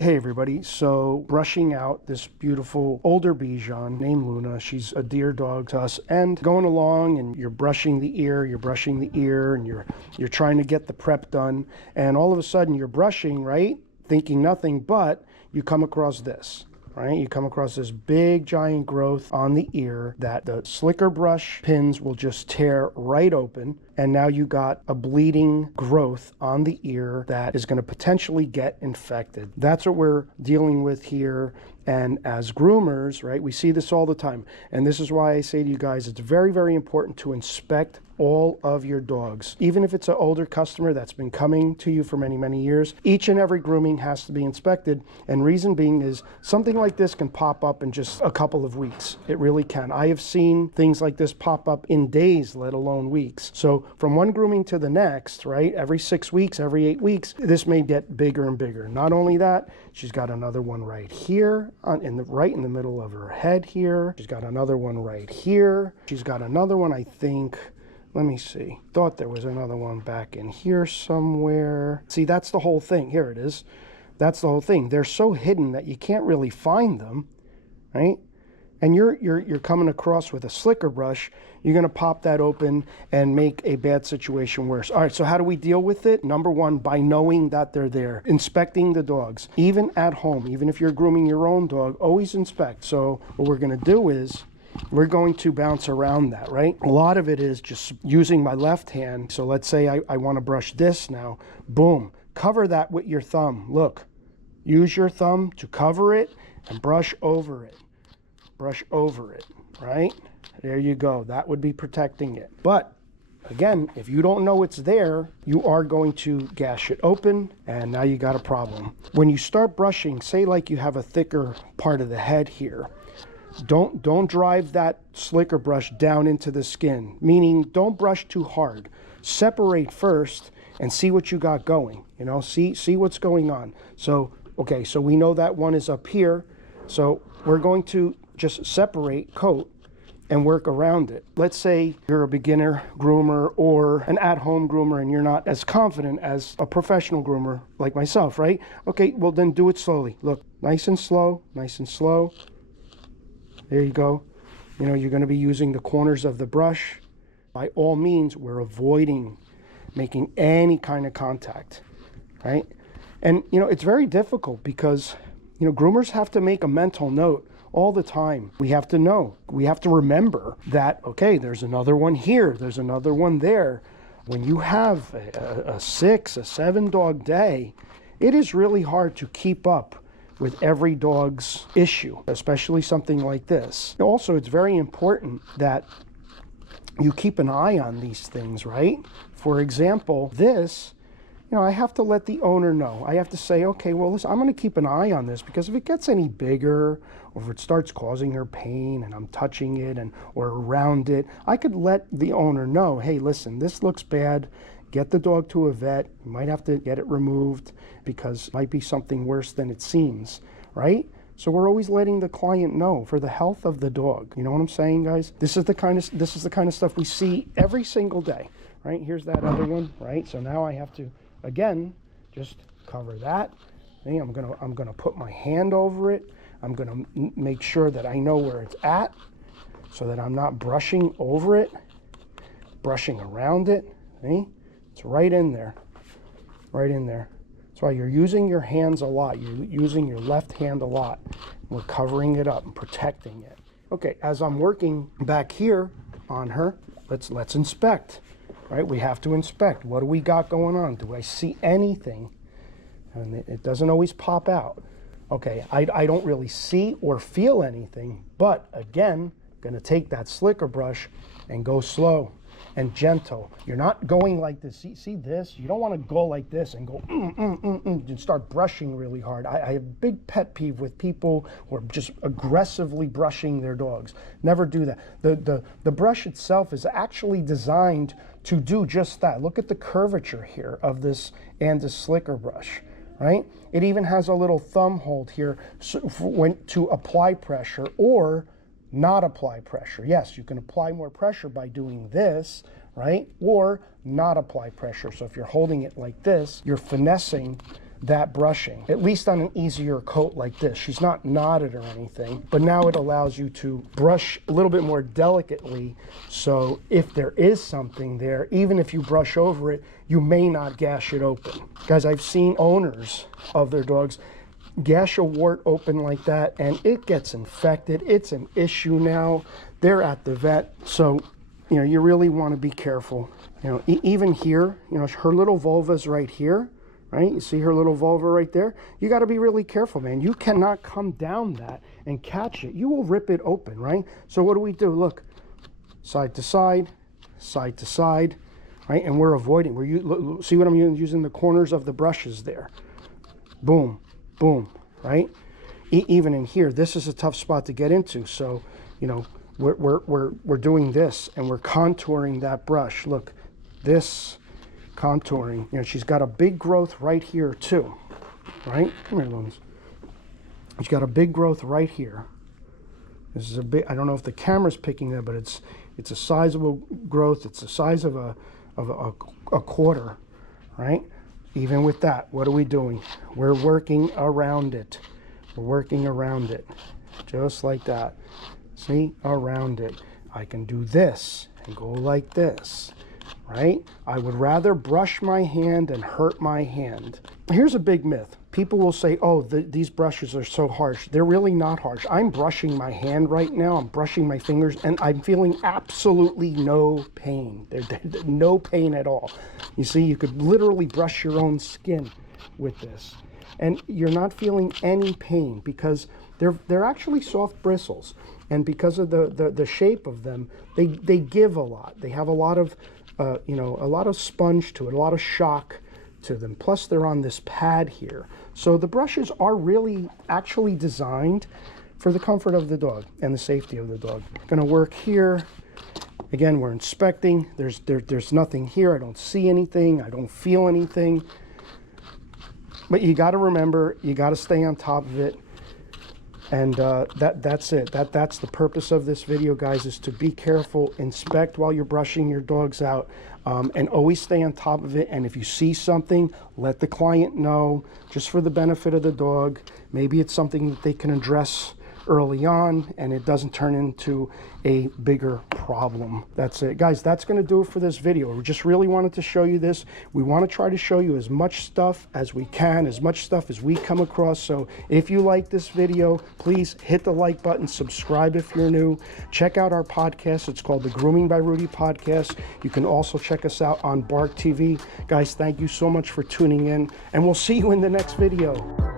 Hey everybody, so brushing out this beautiful older Bichon named Luna. She's a dear dog to us, and going along and you're brushing the ear, and you're trying to get the prep done, and all of a sudden you're brushing, right? Thinking nothing, but you come across this. Right? You come across this big giant growth on the ear that the slicker brush pins will just tear right open, and now you got a bleeding growth on the ear that is going to potentially get infected. That's what we're dealing with here. And as groomers, right, we see this all the time. And this is why I say to you guys, it's very, very important to inspect all of your dogs. Even if it's an older customer that's been coming to you for many, many years, each and every grooming has to be inspected. And reason being is something like this can pop up in just a couple of weeks. It really can. I have seen things like this pop up in days, let alone weeks. So from one grooming to the next, right, every 6 weeks, every 8 weeks, this may get bigger and bigger. Not only that, she's got another one right here, right in the middle of her head here. She's got another one right here. She's got another one, I think. Let me see. Thought there was another one back in here somewhere. See, that's the whole thing. Here it is. That's the whole thing. They're so hidden that you can't really find them, right? And you're coming across with a slicker brush. You're going to pop that open and make a bad situation worse. All right, so how do we deal with it? Number one, by knowing that they're there. Inspecting the dogs. Even at home, even if you're grooming your own dog, always inspect. So what we're going to do is we're going to bounce around that, right? A lot of it is just using my left hand. So let's say I want to brush this now. Boom. Cover that with your thumb. Look. Use your thumb to cover it and brush over it. Brush over it, right? There you go. That would be protecting it. But again, if you don't know it's there, you are going to gash it open, and now you got a problem. When you start brushing, say like you have a thicker part of the head here, don't drive that slicker brush down into the skin, meaning don't brush too hard. Separate first and see what you got going, you know, see what's going on. So, okay, so we know that one is up here. So we're going to just separate, coat, and work around it. Let's say you're a beginner groomer or an at-home groomer and you're not as confident as a professional groomer like myself, right? Okay, well then do it slowly. Look, nice and slow, nice and slow. There you go. You know, you're going to be using the corners of the brush. By all means, we're avoiding making any kind of contact, right? And, you know, it's very difficult because, you know, groomers have to make a mental note all the time. We have to know. We have to remember that, okay, there's another one here. There's another one there. When you have a 6, a 7 dog day, it is really hard to keep up with every dog's issue, especially something like this. Also, it's very important that you keep an eye on these things, right? For example, this, you know, I have to let the owner know. I have to say, okay, well, listen, I'm going to keep an eye on this because if it gets any bigger or if it starts causing her pain and I'm touching it or around it, I could let the owner know, hey, listen, this looks bad. Get the dog to a vet. You might have to get it removed because it might be something worse than it seems, right? So we're always letting the client know for the health of the dog. You know what I'm saying, guys? This is the kind of stuff we see every single day, right? Here's that other one, right? So now I have to, again, just cover that. Okay, I'm gonna put my hand over it. I'm gonna make sure that I know where it's at so that I'm not brushing over it, brushing around it. See? It's right in there, right in there. That's why you're using your hands a lot. You're using your left hand a lot. We're covering it up and protecting it. Okay, as I'm working back here on her, let's inspect, right? We have to inspect. What do we got going on? Do I see anything? And it doesn't always pop out. Okay, I don't really see or feel anything, but again, gonna take that slicker brush and go slow and gentle. You're not going like this. See this? You don't want to go like this and go and start brushing really hard. I have a big pet peeve with people who are just aggressively brushing their dogs. Never do that. The brush itself is actually designed to do just that. Look at the curvature here of this and the slicker brush, right? It even has a little thumb hold here to apply pressure or not apply pressure. Yes, you can apply more pressure by doing this, right? Or not apply pressure. So if you're holding it like this, you're finessing that brushing, at least on an easier coat like this. She's not knotted or anything, but now it allows you to brush a little bit more delicately, so if there is something there, even if you brush over it, you may not gash it open. Guys, I've seen owners of their dogs gash a wart open like that, and it gets infected. It's an issue now. They're at the vet, so you know, you really want to be careful. You know, even here, you know, her little vulva's right here, right? You see her little vulva right there? You got to be really careful, man. You cannot come down that and catch it. You will rip it open, right? So what do? Look, side to side, right? And we're avoiding. See what I'm using the corners of the brushes there. Boom, boom, right? Even in here, this is a tough spot to get into. So, you know, we're doing this and we're contouring that brush. Look, this contouring. You know, she's got a big growth right here too, right? Come here, Loons. She's got a big growth right here. This is a big. I don't know if the camera's picking that, but it's a sizable growth. It's the size of a quarter, right? Even with that, what are we doing? We're working around it. We're working around it, just like that. See, around it. I can do this and go like this, right? I would rather brush my hand and hurt my hand. Here's a big myth. People will say, oh, these brushes are so harsh. They're really not harsh. I'm brushing my hand right now. I'm brushing my fingers, and I'm feeling absolutely no pain. There's no pain at all. You see, you could literally brush your own skin with this, and you're not feeling any pain because they're actually soft bristles, and because of the shape of them, they give a lot. They have a lot of you know, a lot of sponge to it, a lot of shock to them. Plus they're on this pad here. So the brushes are really actually designed for the comfort of the dog and the safety of the dog. Gonna work here. Again, we're inspecting. There's nothing here. I don't see anything. I don't feel anything. But you got to remember, you got to stay on top of it. And that's it. That's the purpose of this video, guys, is to be careful, inspect while you're brushing your dogs out, and always stay on top of it. And if you see something, let the client know, just for the benefit of the dog. Maybe it's something that they can address early on and it doesn't turn into a bigger problem. That's it, guys. That's going to do it for this video. We just really wanted to show you this. We want to try to show you as much stuff as we can, as much stuff as we come across. So if you like this video, please hit the like button, subscribe if you're new, check out our podcast. It's called the Grooming by Rudy podcast. You can also check us out on Bark TV. Guys, thank you so much for tuning in, and we'll see you in the next video.